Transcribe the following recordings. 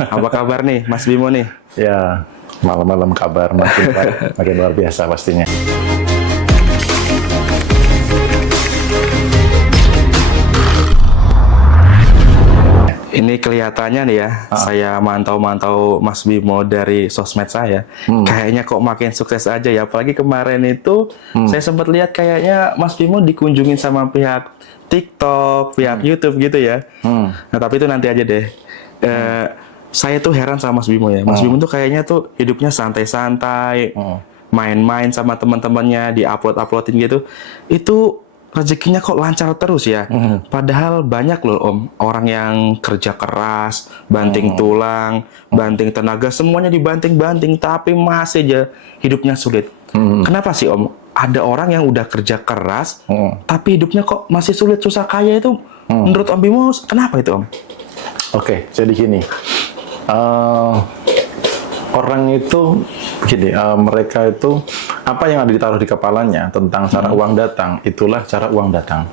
Apa kabar nih, Mas Bimo nih? Ya, malam-malam kabar makin baik, makin luar biasa pastinya. Ini kelihatannya nih ya, saya mantau-mantau Mas Bimo dari sosmed saya. Kayaknya kok makin sukses aja ya. Apalagi kemarin itu saya sempat lihat kayaknya Mas Bimo dikunjungin sama pihak TikTok, pihak YouTube gitu ya. Nah tapi itu nanti aja deh. Saya tuh heran sama Mas Bimo ya. Mas Bimo tuh kayaknya tuh hidupnya santai-santai, main-main sama teman-temannya, di-upload-uploadin gitu. Itu rezekinya kok lancar terus ya. Padahal banyak loh Om, orang yang kerja keras, banting tulang, banting tenaga, semuanya dibanting-banting, tapi masih aja hidupnya sulit. Kenapa sih Om? Ada orang yang udah kerja keras, tapi hidupnya kok masih sulit, susah kaya itu. Menurut Om Bimo, kenapa itu Om? Oke, jadi gini. Orang itu gini, mereka itu apa yang ada ditaruh di kepalanya tentang cara uang datang, itulah cara uang datang.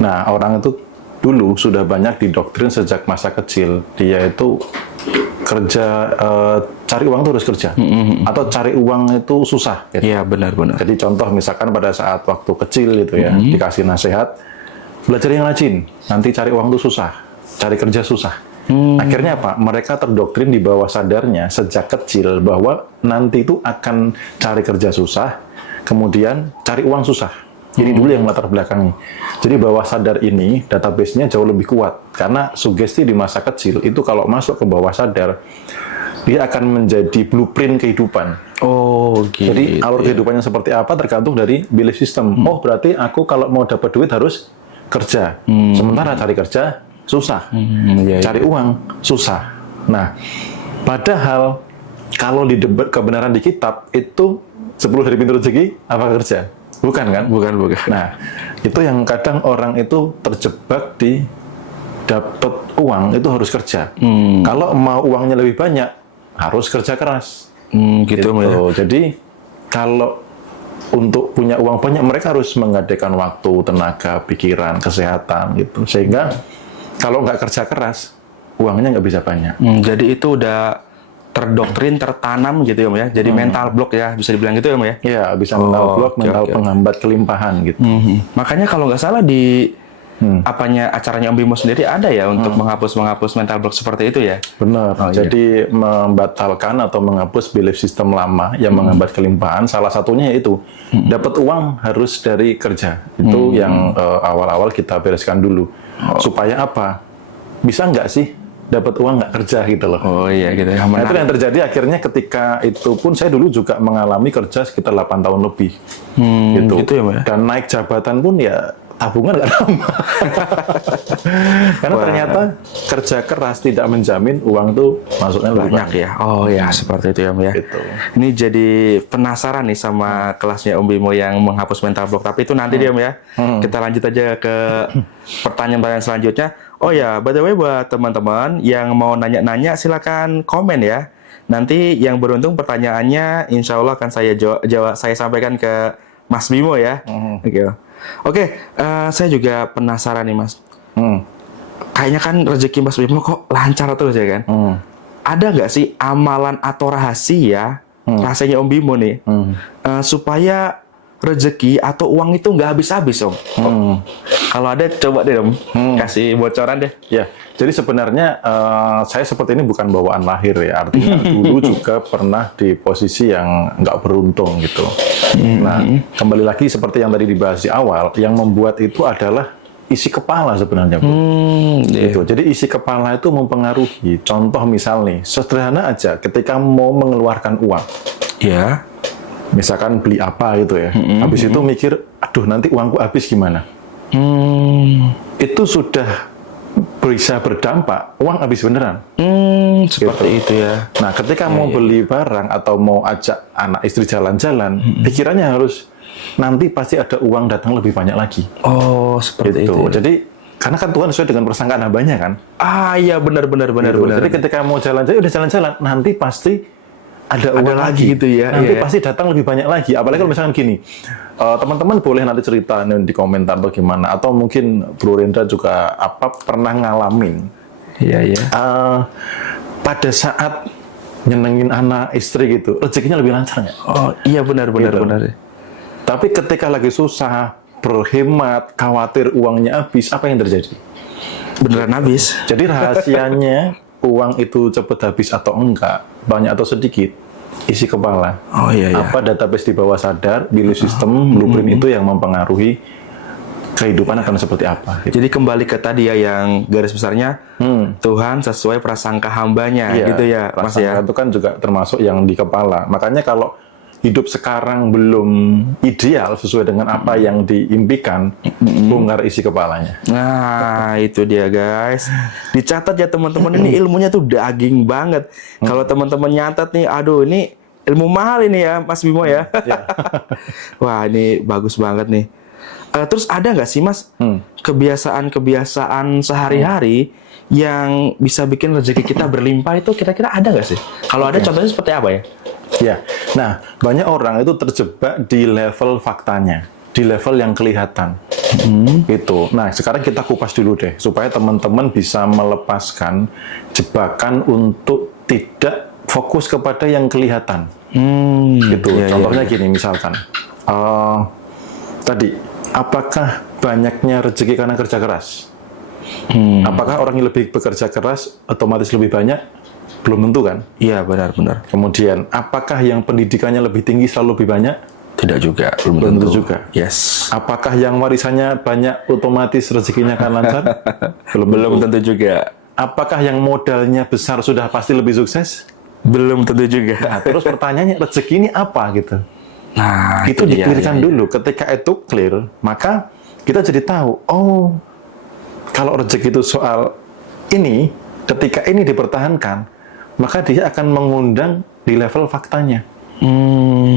Nah, orang itu dulu sudah banyak didoktrin sejak masa kecil, dia itu kerja, cari uang itu harus kerja, atau cari uang itu susah. Gitu. Iya, benar-benar. Jadi contoh misalkan pada saat waktu kecil gitu ya, dikasih nasihat, belajar yang rajin, nanti cari uang itu susah, cari kerja susah. Akhirnya apa? Mereka terdoktrin di bawah sadarnya sejak kecil bahwa nanti itu akan cari kerja susah, kemudian cari uang susah. Ini dulu yang latar belakangnya. Jadi bawah sadar ini database-nya jauh lebih kuat karena sugesti di masa kecil itu kalau masuk ke bawah sadar dia akan menjadi blueprint kehidupan. Oh, gitu. Jadi alur kehidupannya seperti apa tergantung dari belief system. Oh, berarti aku kalau mau dapat duit harus kerja. Sementara cari kerja susah, cari uang susah. Nah, padahal kalau di kebenaran di kitab itu 10 dari pintu rezeki apa kerja? Bukan kan? Bukan. Nah, itu yang kadang orang itu terjebak di dapat uang itu harus kerja. Kalau mau uangnya lebih banyak harus kerja keras. Gitu. Jadi kalau untuk punya uang banyak mereka harus menggadaikan waktu, tenaga, pikiran, kesehatan gitu. Sehingga kalau nggak kerja keras, uangnya nggak bisa banyak. Jadi itu udah terdoktrin, tertanam gitu ya Om ya. Jadi mental block ya, bisa dibilang gitu ya Om ya. Iya, bisa mental block, mental penghambat kelimpahan gitu. Makanya kalau nggak salah di acaranya Om Bimo sendiri ada ya untuk menghapus mental block seperti itu ya. Benar. Oh, Jadi membatalkan atau menghapus belief system lama yang menghambat kelimpahan. Salah satunya yaitu dapat uang harus dari kerja. Itu yang awal-awal kita bereskan dulu. Supaya apa? Bisa nggak sih dapat uang nggak kerja gitu loh. Oh iya gitu ya. Nah, itu yang terjadi akhirnya ketika itu pun saya dulu juga mengalami kerja sekitar 8 tahun lebih. Gitu ya, Mbak. Dan naik jabatan pun ya tabungan nggak lama. Karena ternyata kerja keras tidak menjamin uang tuh masuknya lebih Banyak ya. Oh ya, seperti itu ya Om ya. Gitu. Ini jadi penasaran nih sama kelasnya Om Bimo yang menghapus mental block. Tapi itu nanti dia Om ya. Kita lanjut aja ke pertanyaan-pertanyaan selanjutnya. Oh ya, by the way buat teman-teman yang mau nanya-nanya silakan komen ya. Nanti yang beruntung pertanyaannya insya Allah akan saya jawab, saya sampaikan ke Mas Bimo ya. Oke, saya juga penasaran nih Mas. Kayaknya kan rezeki Mas Bimo kok lancar terus ya kan? Ada nggak sih amalan atau rahasia rahasianya Om Bimo nih supaya rezeki atau uang itu nggak habis-habis Om? Kalau ada coba deh Om, kasih bocoran deh. Ya, jadi sebenarnya saya seperti ini bukan bawaan lahir ya. Artinya dulu juga pernah di posisi yang nggak beruntung gitu. Nah, kembali lagi seperti yang tadi dibahas di awal, yang membuat itu adalah isi kepala sebenarnya, Bu. Gitu. Jadi isi kepala itu mempengaruhi. Contoh misal nih, sederhana aja, ketika mau mengeluarkan uang, Ya. misalkan beli apa gitu ya, habis itu mikir, aduh nanti uangku habis gimana? Itu sudah bisa berdampak, uang habis beneran. Seperti itu ya. Nah, ketika mau beli barang atau mau ajak anak istri jalan-jalan, pikirannya harus nanti pasti ada uang datang lebih banyak lagi. Oh, seperti itu. Jadi karena kan Tuhan sesuai dengan persangkaan hambanya kan. Iya benar. Jadi ketika mau jalan-jalan, udah jalan-jalan, nanti pasti ada uang lagi gitu ya. Nanti pasti datang lebih banyak lagi. Apalagi kalau misalkan gini, teman-teman boleh nanti cerita di komentar atau gimana, atau mungkin Bro Rendra juga pernah ngalamin. Iya. pada saat nyenengin anak istri gitu, rezekinya lebih lancar nggak? Oh iya benar Gitu. benar. Tapi ketika lagi susah, berhemat, khawatir uangnya habis, apa yang terjadi? Beneran habis. Jadi rahasianya uang itu cepat habis atau enggak, banyak atau sedikit, isi kepala. Oh iya iya. Apa database di bawah sadar, belief system, blueprint itu yang mempengaruhi kehidupan akan seperti apa. Gitu. Jadi kembali ke tadi ya yang garis besarnya Tuhan sesuai prasangka hambanya gitu ya Mas ya. Prasangka itu kan juga termasuk yang di kepala. Makanya kalau hidup sekarang belum ideal sesuai dengan apa yang diimpikan, bongkar isi kepalanya. Nah, itu dia guys. Dicatat ya teman-teman, ini ilmunya tuh daging banget. Kalau teman-teman nyatat nih, aduh ini ilmu mahal ini ya Mas Bimo ya. Wah, ini bagus banget nih. Terus ada nggak sih Mas kebiasaan-kebiasaan sehari-hari yang bisa bikin rezeki kita berlimpah itu kira-kira ada nggak sih? Kalau ada contohnya seperti apa ya? Ya, nah banyak orang itu terjebak di level faktanya, di level yang kelihatan. Itu. Nah, sekarang kita kupas dulu deh, supaya teman-teman bisa melepaskan jebakan untuk tidak fokus kepada yang kelihatan. Gitu. Iya, Contohnya iya. gini, misalkan, tadi, apakah banyaknya rezeki karena kerja keras? Apakah orang yang lebih bekerja keras otomatis lebih banyak? Belum tentu kan? Iya benar-benar. Kemudian, apakah yang pendidikannya lebih tinggi selalu lebih banyak? Tidak juga, belum Belum tentu tentu juga. Yes. Apakah yang warisannya banyak otomatis rezekinya akan lancar? Belum tentu juga. Apakah yang modalnya besar sudah pasti lebih sukses? Belum tentu juga. Nah, terus pertanyaannya rezeki ini apa gitu? Nah, Itu dia, di-clearkan iya. dulu. Ketika itu clear, maka kita jadi tahu, oh, kalau rezeki itu soal ini, ketika ini dipertahankan, maka dia akan mengundang di level faktanya.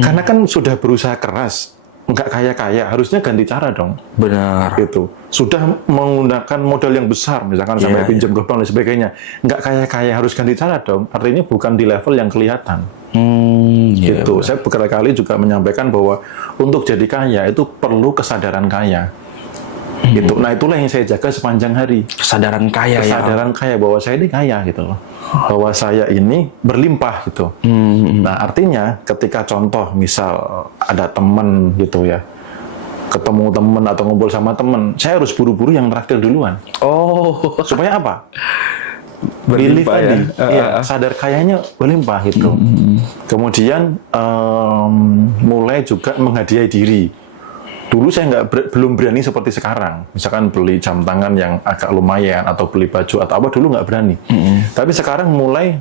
Karena kan sudah berusaha keras, nggak kaya-kaya, harusnya ganti cara dong. Benar. Gitu. Sudah menggunakan modal yang besar, misalkan sampai Iya, pinjam ke bank dan sebagainya, nggak kaya-kaya, harus ganti cara dong. Artinya bukan di level yang kelihatan. Iya, Gitu. Saya berkali-kali juga menyampaikan bahwa untuk jadi kaya itu perlu kesadaran kaya. Gitu. Nah, itulah yang saya jaga sepanjang hari. Kesadaran kaya ya. Kesadaran kaya bahwa saya ini kaya gitu loh. Bahwa saya ini berlimpah gitu. Nah, artinya ketika contoh misal ada teman gitu ya, ketemu teman atau ngumpul sama teman, saya harus buru-buru yang traktir duluan. Oh, Supaya apa? Belief berlimpah ya. tadi, iya, sadar kayanya berlimpah gitu. Kemudian mulai juga menghadiahi diri. Dulu saya belum berani seperti sekarang. Misalkan beli jam tangan yang agak lumayan atau beli baju atau apa, dulu nggak berani. Tapi sekarang mulai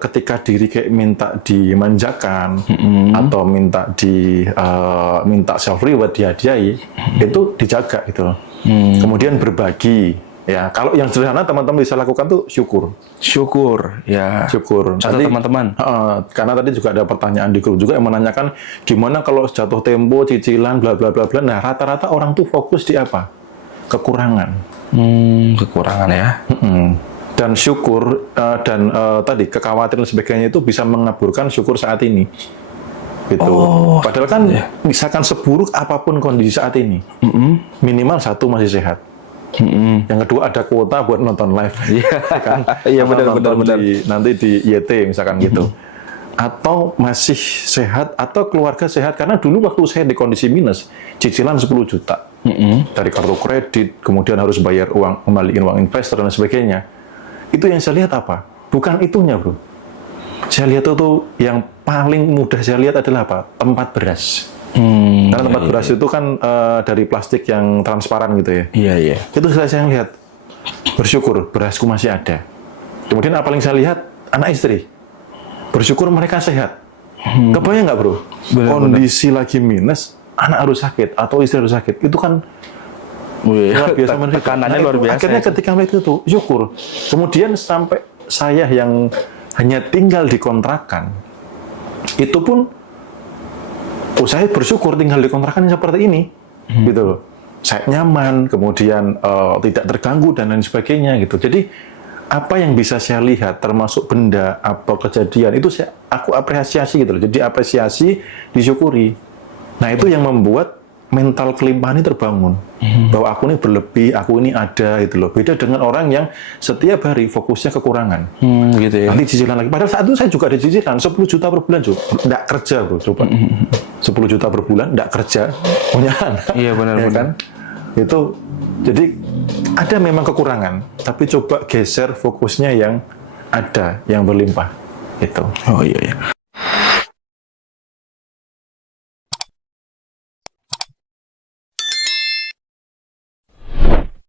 ketika diri kayak minta dimanjakan atau minta self reward, dihadiahi, itu dijaga gitu loh. Kemudian berbagi. Ya, kalau yang sederhana teman-teman bisa lakukan tuh syukur. syukur ya. Syukur. Catat teman-teman. Karena tadi juga ada pertanyaan di grup juga yang menanyakan gimana kalau jatuh tempo, cicilan, bla bla bla bla. Nah, rata-rata orang tuh fokus di apa? Kekurangan. Kekurangan ya. Dan syukur tadi kekhawatiran dan sebagainya itu bisa mengaburkan syukur saat ini. Gitu. Padahal kan misalkan seburuk apapun kondisi saat ini, minimal satu masih sehat. Yang kedua ada kuota buat nonton live. Kan? Iya, Atau benar. nonton nanti di YT misalkan gitu. Atau masih sehat atau keluarga sehat, karena dulu waktu saya di kondisi minus, cicilan 10 juta dari kartu kredit, kemudian harus bayar uang, kembaliin uang investor dan sebagainya. Itu yang saya lihat apa? Bukan itunya, bro. Saya lihat itu yang paling mudah saya lihat adalah apa? Tempat beras. Karena tempat beras itu kan dari plastik yang transparan gitu ya. Iya. Itu saya lihat, bersyukur berasku masih ada. Kemudian apa yang saya lihat? Anak istri. Bersyukur mereka sehat. Kebayang nggak, bro? Kondisi lagi minus, anak harus sakit atau istri harus sakit. Itu kan luar biasa. Tekanannya Nah, luar itu biasa. akhirnya ketika melihat itu, syukur. Kemudian sampai saya yang hanya tinggal di kontrakan, itu pun saya bersyukur tinggal di kontrakan yang seperti ini, gitu loh. Saya nyaman, kemudian tidak terganggu dan lain sebagainya gitu. Jadi apa yang bisa saya lihat, termasuk benda atau kejadian itu aku apresiasi gitu loh. Jadi apresiasi, disyukuri. Nah itu yang membuat mental kelimpahan ini terbangun. Bahwa aku ini berlebih, aku ini ada gitu loh. Beda dengan orang yang setiap hari fokusnya kekurangan. Gitu ya. Nanti cicilan lagi. Padahal saat itu saya juga ada cicilan 10 juta per bulan, nggak kerja bro, coba. 10 juta per bulan, nggak kerja, punya anak. Iya benar-benar. Kan? Itu, jadi ada memang kekurangan, tapi coba geser fokusnya yang ada, yang berlimpah. Itu. Oh iya.